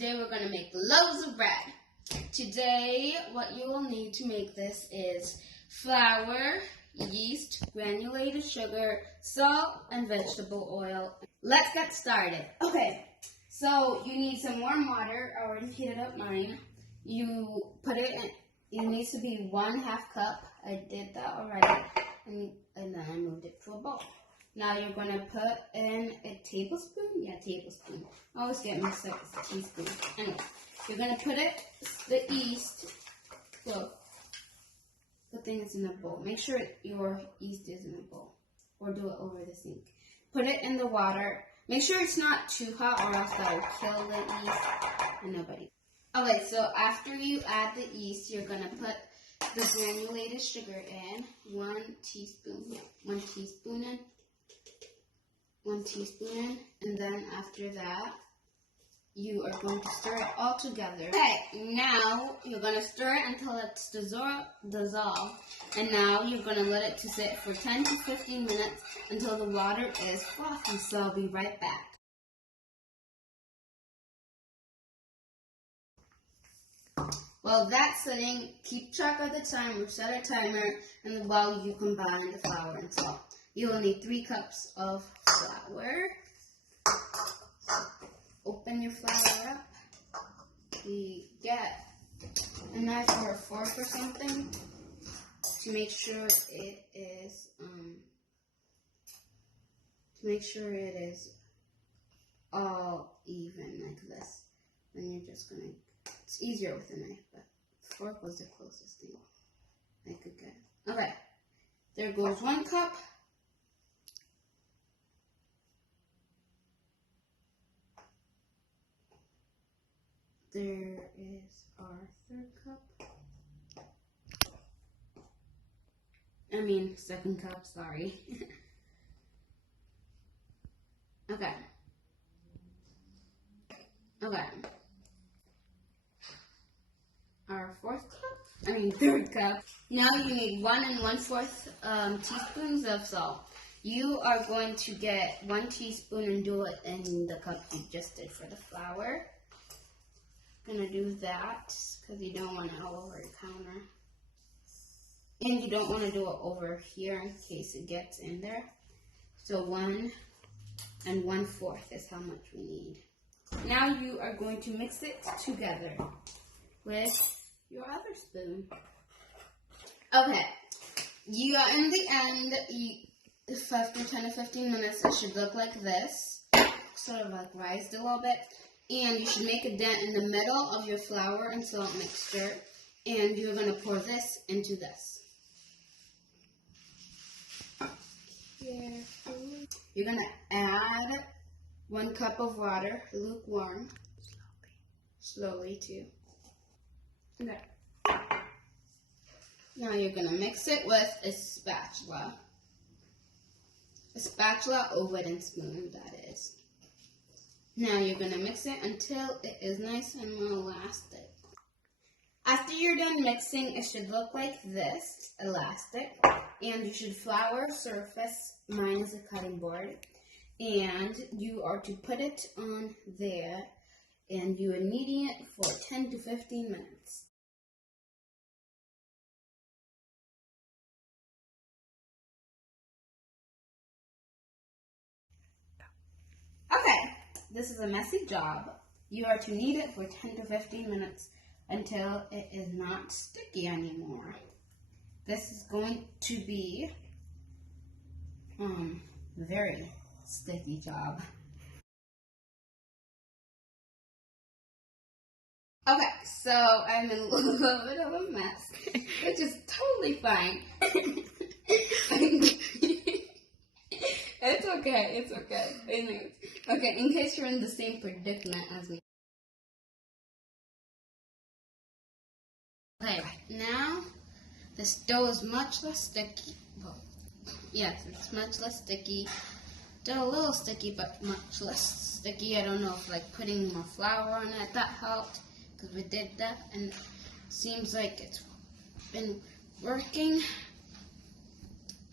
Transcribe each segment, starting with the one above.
Today we're going to make loaves of bread. Today, what you will need to make this is flour, yeast, granulated sugar, salt, and vegetable oil. Let's get started. Okay, so you need some warm water. I already heated up mine. You put it in, it needs to be 1/2 cup. I did that already, and then I moved it to a bowl. Now you're going to put in a tablespoon. Yeah, tablespoon. I always get mixed up with a teaspoon. Anyway, you're going to put the yeast. Well, good thing it's in a bowl. Make sure your yeast is in a bowl, or do it over the sink. Put it in the water. Make sure it's not too hot, or else that will kill the yeast and nobody. Okay, so after you add the yeast, you're going to put the granulated sugar in. 1 teaspoon. Yeah, 1 teaspoon in. 1 teaspoon in, and then after that, you are going to stir it all together. Okay, now you're going to stir it until it's dissolved, and now you're going to let it to sit for 10 to 15 minutes until the water is frothy, so I'll be right back. While that's sitting, keep track of the timer, set a timer, and while you combine the flour and salt. You will need 3 cups of flour. Open your flour up. You get a knife or a fork or something to make sure it is all even like this. Then you're just gonna. It's easier with a knife, but fork was the closest thing I could get. Okay, there goes 1 cup. There is our 3rd cup. 2nd cup, sorry. Okay. Our 3rd cup. Now you need 1 1/4 teaspoons of salt. You are going to get 1 teaspoon and do it in the cup you just did for the flour. Gonna do that because you don't want it all over the counter, and you don't want to do it over here in case it gets in there. So 1 1/4 is how much we need. Now you are going to mix it together with your other spoon. Okay, you are in the end. After 10 to 15 minutes, it should look like this, sort of like rised a little bit. And you should make a dent in the middle of your flour and salt mixture. And you're going to pour this into this. You're going to add 1 cup of water, lukewarm. Slowly too. Okay. Now you're going to mix it with a spatula. A spatula or wooden spoon, that is. Now you're going to mix it until it is nice and elastic. After you're done mixing, it should look like this, elastic. And you should flour surface, mine is a cutting board. And you are to put it on there, and you are kneading it for 10 to 15 minutes. Okay. This is a messy job. You are to knead it for 10 to 15 minutes until it is not sticky anymore. This is going to be very sticky job. Okay, so I'm in a little bit of a mess, which is totally fine. It's okay. Anyways, okay, in case you're in the same predicament as me. Okay, now this dough is much less sticky. Well, yes, it's much less sticky. Still a little sticky, but much less sticky. I don't know if like putting more flour on it, that helped, because we did that, and it seems like it's been working.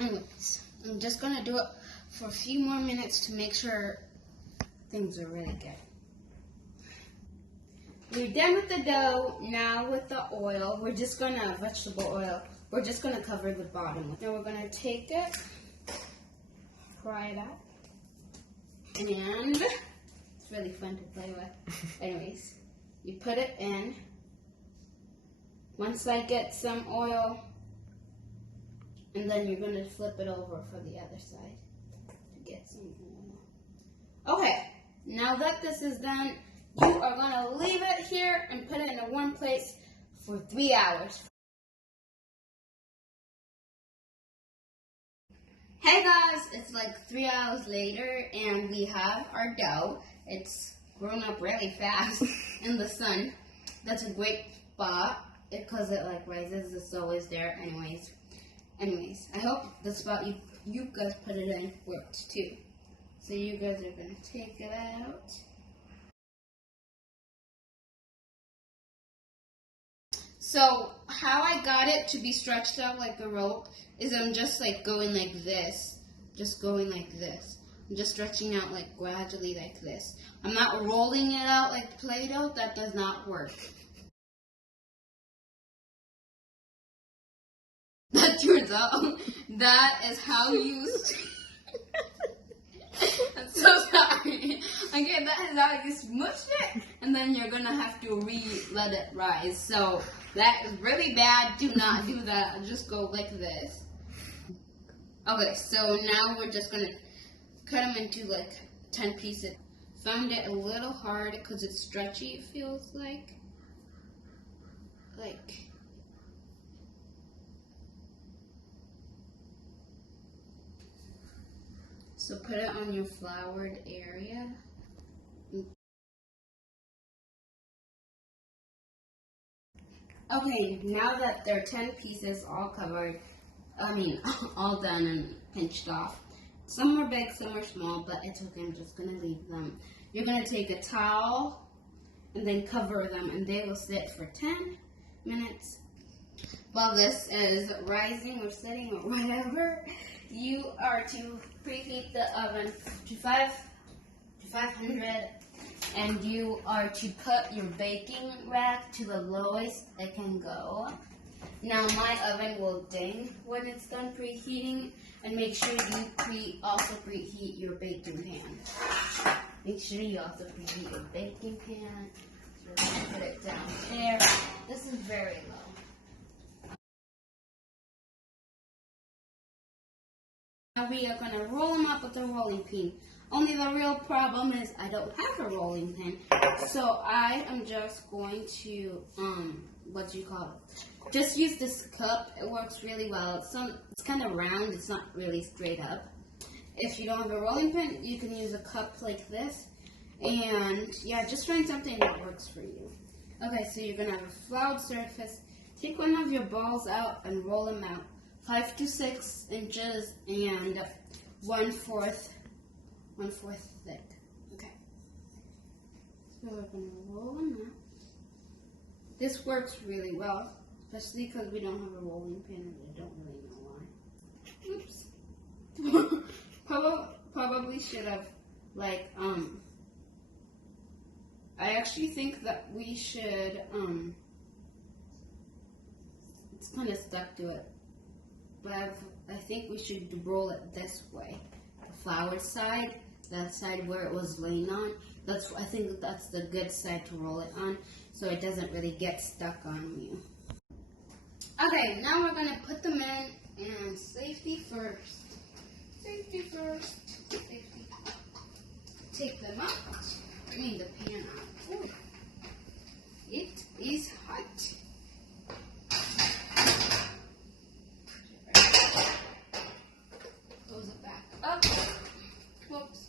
Anyways, I'm just gonna do it for a few more minutes to make sure things are really good. We're done with the dough. Now with the oil, vegetable oil, we're just gonna cover the bottom. Now we're gonna take it, fry it up, and it's really fun to play with. Anyways, you put it in. Once I get some oil, and then you're gonna flip it over for the other side to get some oil. Okay, now that this is done, you are gonna leave it here and put it in a warm place for 3 hours. Hey guys, it's like 3 hours later and we have our dough. It's grown up really fast in the sun. That's a great spot because it like rises. It's always there. Anyways, I hope the spot you guys put it in worked too. So you guys are gonna take it out. So how I got it to be stretched out like a rope is I'm just like going like this. I'm just stretching out like gradually like this. I'm not rolling it out like Play-Doh. That does not work. That turns out that is how you... I'm so sorry. Okay, that is how you smush it, and then you're gonna have to let it rise. So that is really bad. Do not do that. Just go like this. Okay, so now we're just gonna cut them into like 10 pieces. Found it a little hard because it's stretchy. It feels like. So put it on your floured area. Okay, now that they're 10 pieces all covered, all done and pinched off. Some are big, some are small, but it's okay, I'm just gonna leave them. You're gonna take a towel and then cover them and they will sit for 10 minutes. While this is rising or sitting or whatever, you are to preheat the oven to 500, and you are to put your baking rack to the lowest it can go. Now my oven will ding when it's done preheating, and make sure you also preheat your baking pan. Make sure you also preheat your baking pan. So we're going to put it down there. This is very low. Now we are going to roll them up with a rolling pin. Only the real problem is I don't have a rolling pin. So I am just going to, just use this cup. It works really well. It's kind of round. It's not really straight up. If you don't have a rolling pin, you can use a cup like this. And yeah, just find something that works for you. Okay, so you're going to have a floured surface. Take one of your balls out and roll them out. 5 to 6 inches and 1/4 thick. Okay. So we're going to roll them out. This works really well, especially because we don't have a rolling pin and I don't really know why. Oops. Probably should have, I actually think that we should, it's kind of stuck to it. But I think we should roll it this way. The floured side, that side where it was laying on. I think that's the good side to roll it on, so it doesn't really get stuck on you. Okay, now we're gonna put them in, and safety first. Safety first. Safety. Take them out. Bring the pan out. Ooh. It is hot. Close it back up. Whoops.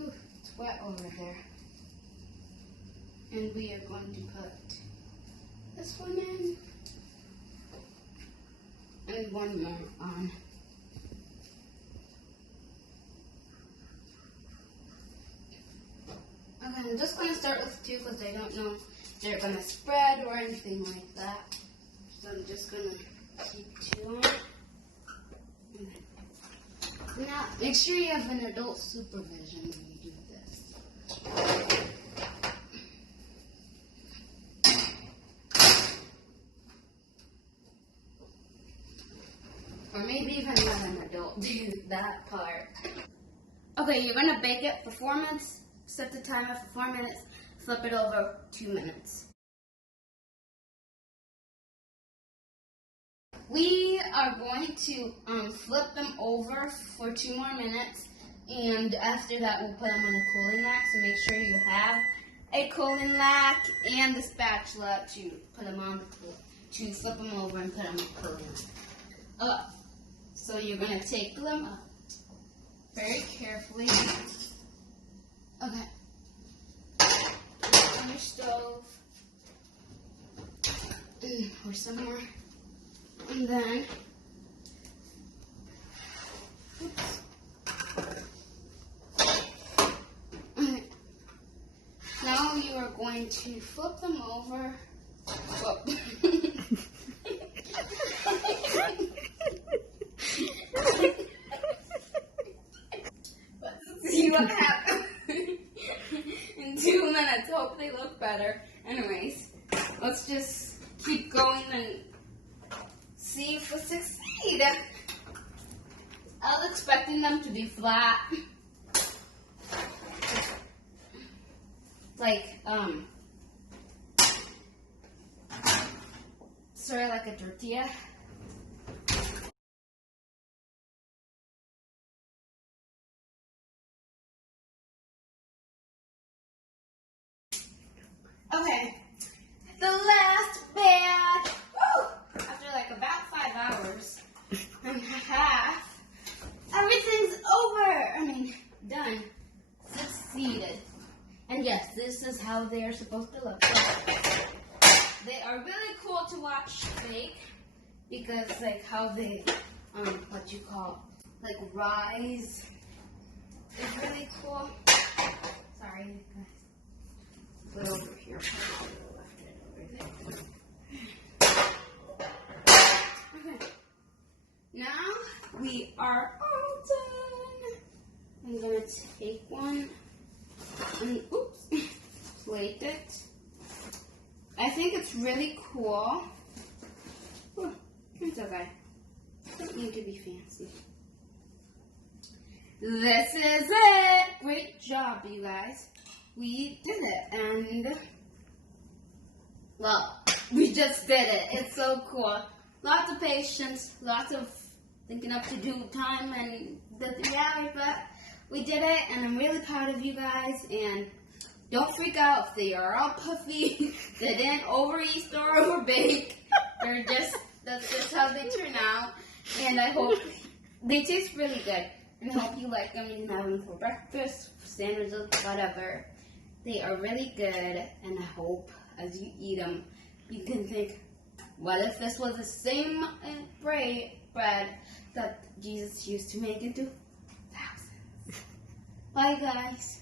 Ooh, it's wet over there. And we are going to put this one in. And one more on. Okay, I'm just going to start with 2 because I don't know if they're going to spread or anything like that. So I'm just going to keep 2 on. Now, make sure you have an adult supervision when you do this. don't do that part. Okay, you're gonna bake it for 4 minutes. Set the timer for 4 minutes. Flip it over 2 minutes. We are going to flip them over for 2 more minutes, and after that we'll put them on a cooling rack. So make sure you have a cooling rack and the spatula to put them on to flip them over and put them on a cooling rack. So you're gonna take them up very carefully. Okay. On your stove or somewhere. And then, oops. Now you are going to flip them over. Oh. Let's see what happens in 2 minutes. Hope they look better. Anyways, let's just keep going and see if we succeed. I was expecting them to be flat. Like, sort of like a tortilla. Okay, the last batch. Woo! After like about 5 hours and a half, everything's over. Done. Succeeded. And yes, this is how they are supposed to look. They are really cool to watch bake because like how they, what you call, like rise is really cool. Sorry, guys. Put it over here. Okay. Now we are all done. I'm gonna take one and oops, plate it. I think it's really cool. Oh, it's okay. Doesn't need to be fancy. This is it. Great job, you guys. We did it, and well, we just did it. It's so cool. Lots of patience, lots of thinking up to do time and the reality, but we did it, and I'm really proud of you guys. And don't freak out if they are all puffy. They didn't overeat or overbake. That's just how they turn out. And I hope they taste really good. And I hope you like them. You can have them for breakfast, sandwiches, whatever. They are really good, and I hope as you eat them, you can think, what if this was the same bread that Jesus used to make into thousands? Bye, guys.